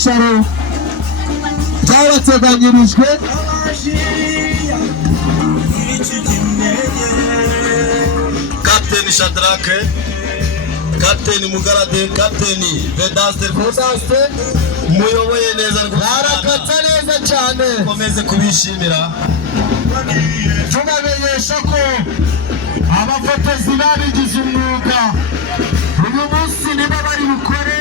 byicaro byabateganyirijwe. Kapiteni Shadrake, Kapiteni Mugarade, Kapiteni Vedaste muyoboye neza barakata neza cyane. Komeze kubishimira. Tubamenyesha ko abafotozi babigize umwuga uyu munsi nibo bari bukore.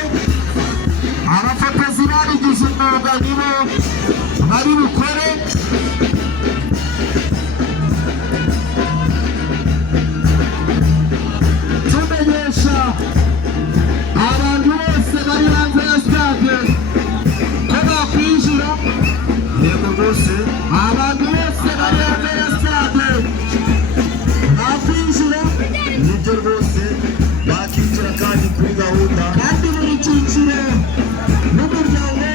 Abafotozi babigize umwuga nibo bari bukore. Tumenyesha abantu bose bari hanze ya stade ko bakwinjira. Yego rwose Abantu bose bari hanze ya stade bakwinjira. nibyo rwose bakinjira kandi kuri gahunda Kandi buri cyiciro n'umuryango